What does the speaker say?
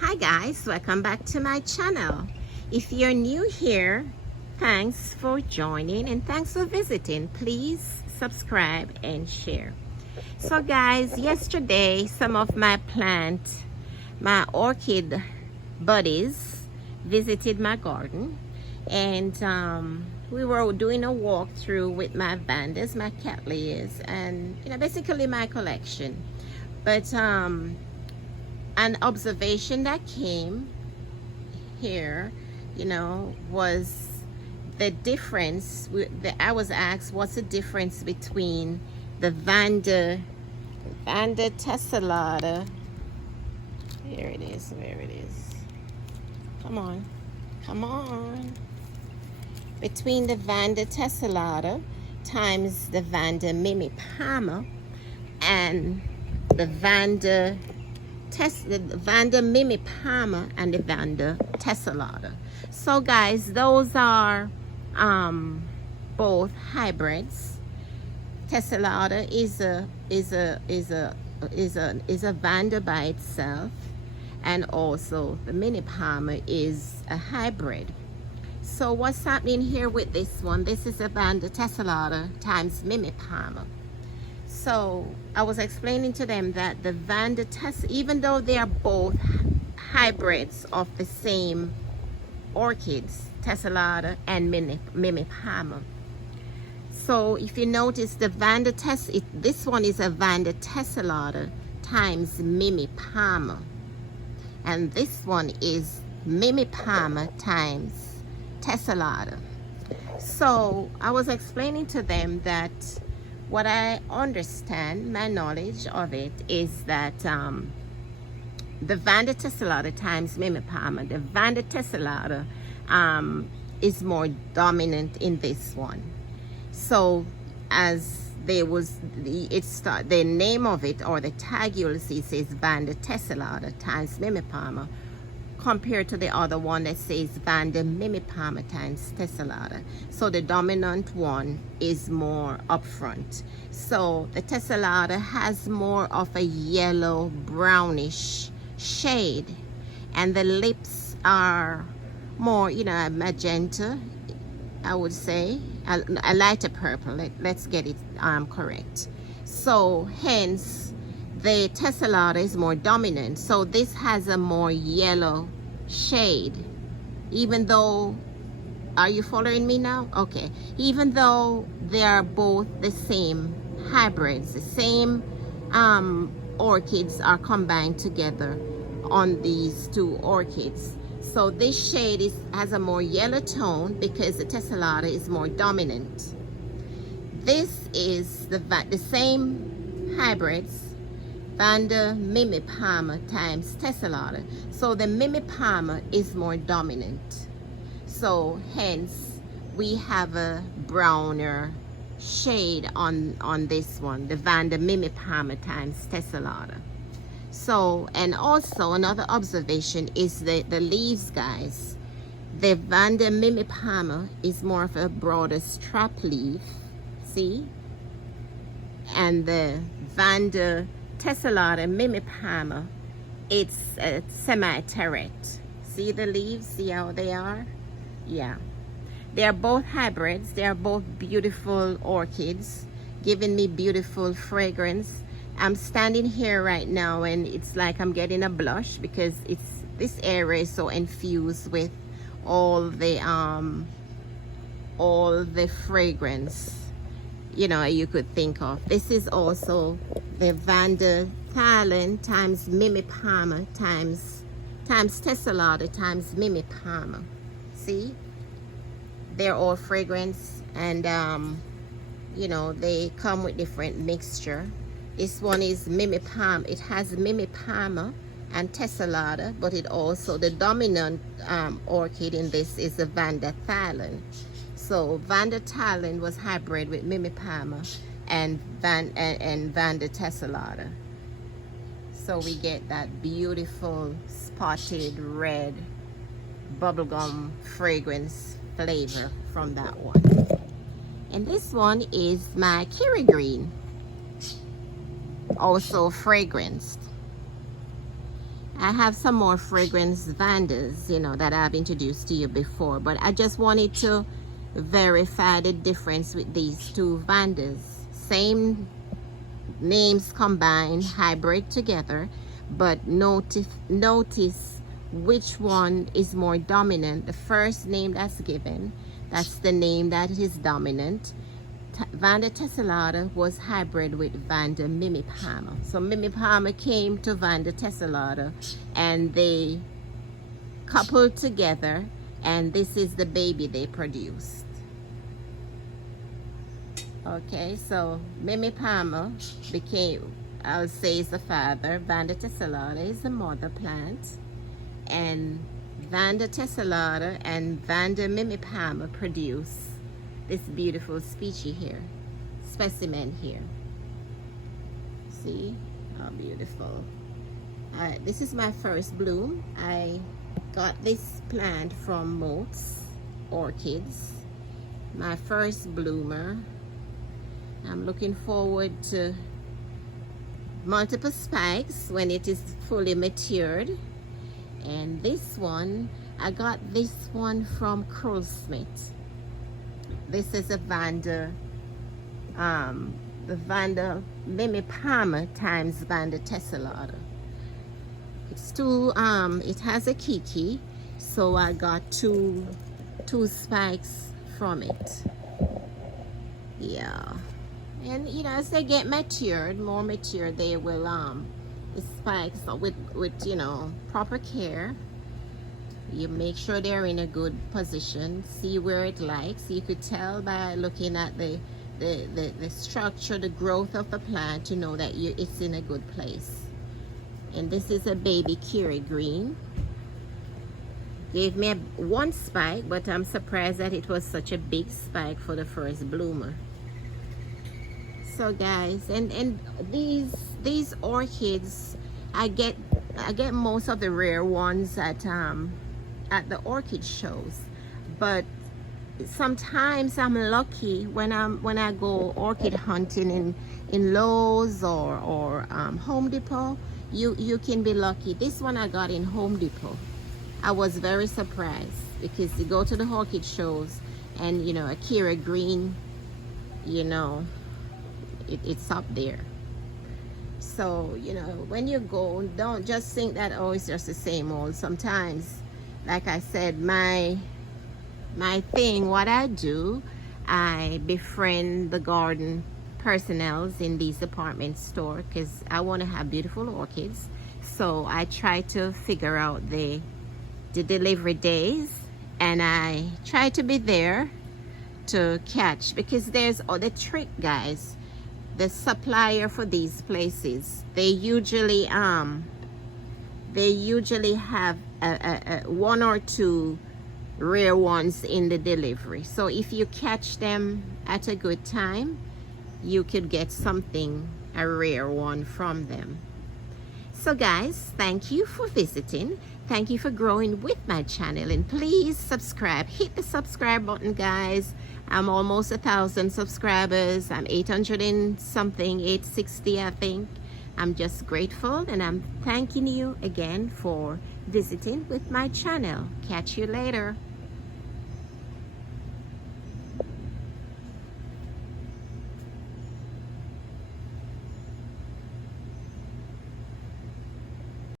Hi guys, welcome back to my channel. If you're new here, thanks for joining and thanks for visiting. Please subscribe and share. So guys, yesterday some of my orchid buddies visited my garden, and we were doing a walkthrough with my Vandas, my cattleyas, and basically my collection. But an observation that came here, was the difference. I was asked, what's the difference between the Vanda Tessellata? Here it is, where it is. Come on. Between the Vanda Tessellata times the Vanda Mimipama and the Vanda Mimipama and the Vanda Tessellata. So guys, those are both hybrids. Tessellata is a Vanda by itself, and also the Mimipama is a hybrid. So what's happening here with this one? This is a Vanda Tessellata times Mimipama. So I was explaining to them that the Vanda even though they are both hybrids of the same orchids, Tessellata and Mimipama. So if you notice, the Vanda this one is a Vanda Tessellata times Mimipama, and this one is Mimipama times Tessellata. So I was explaining to them that what I understand, my knowledge of it, is that the Vanda Tessellata times Mimipama, the Vanda Tessellata is more dominant in this one. So as the name of it, or the tag you'll see, says Vanda Tessellata times Mimipama, compared to the other one that says Vanda Mimipama times Tessellata. So the dominant one is more upfront. So the Tessellata has more of a yellow brownish shade, and the lips are more, magenta, I would say, a lighter purple. Let's get it correct. So hence the Tessellata is more dominant. So this has a more yellow shade, even though, are you following me now? Okay. Even though they are both the same hybrids, the same orchids are combined together on these two orchids. So this shade has a more yellow tone because the Tessellata is more dominant. This is the same hybrids, Vanda Mimipama times Tessellata. So the Mimipama is more dominant. So hence we have a browner shade on this one, the Vanda Mimipama times Tessellata. So, and also another observation is the leaves, guys. The Vanda Mimipama is more of a broader strap leaf, see? And the Vanda Tessellata Mimipama, it's a semi-terete. See the leaves? See how they are? Yeah. They are both hybrids. They are both beautiful orchids, giving me beautiful fragrance. I'm standing here right now and it's like I'm getting a blush because this area is so infused with all the fragrance you could think of. This is also the Vanda Thailand times Mimipama times Tessellata times Mimipama. See, they're all fragrance, and they come with different mixture. This one is Mimipama. It has Mimipama and Tessellata, but it also, the dominant orchid in this is the Vanda Thailand. So Vanda Thailand was hybrid with Mimipama and Vanda Tessellata. So we get that beautiful spotted red bubblegum fragrance flavor from that one. And this one is my Kiri Green, also fragranced. I have some more fragrance Vandas, you know, that I've introduced to you before, but I just wanted to verify the difference with these two Vandas. Same names combined, hybrid together, but notice which one is more dominant. The first name that's given, that's the name that is dominant. Vanda Tessellata was hybrid with Vanda Mimipalma. So Mimipalma came to Vanda Tessellata and they coupled together, and this is the baby they produced. Okay, so Mimipalma became, I would say, is the father. Vanda Tessellata is the mother plant. And Vanda Tessellata and Vanda Mimipalma produce this beautiful species here, specimen here. See how beautiful. This is my first bloom. I got this plant from Moats Orchids, my first bloomer. I'm looking forward to multiple spikes when it is fully matured. And this one, I got this one from Crowsmith. This is a Vanda, the Vanda Mimipalma times Vanda Tessellata. It's two, it has a kiki, so I got two spikes from it. Yeah. And you know, as they get matured, more mature, they will the spikes with you know, proper care. You make sure they're in a good position. See where it likes. You could tell by looking at the structure, the growth of the plant, to know that it's in a good place. And this is a baby Kiri green. Gave me one spike, but I'm surprised that it was such a big spike for the first bloomer. So guys, and these orchids, I get most of the rare ones at the orchid shows, but sometimes I'm lucky when I go orchid hunting in Lowe's or Home Depot. You can be lucky. This one I got in Home Depot. I was very surprised because you go to the orchid shows and you know, a Kira green, you know, it's up there. So you know, when you go, don't just think that, oh, it's just the same old. Sometimes, like I said, my thing, what I do, I befriend the garden personnel in these department store because I want to have beautiful orchids. So I try to figure out the delivery days, and I try to be there to catch, because there's the trick, guys. The supplier for these places, they usually have one or two rare ones in the delivery. So if you catch them at a good time, you could get something, a rare one from them. So guys, thank you for visiting. Thank you for growing with my channel, and please subscribe. Hit the subscribe button, guys. I'm almost 1,000 subscribers. I'm 800 and something, 860 I think. I'm just grateful, and I'm thanking you again for visiting with my channel. Catch you later.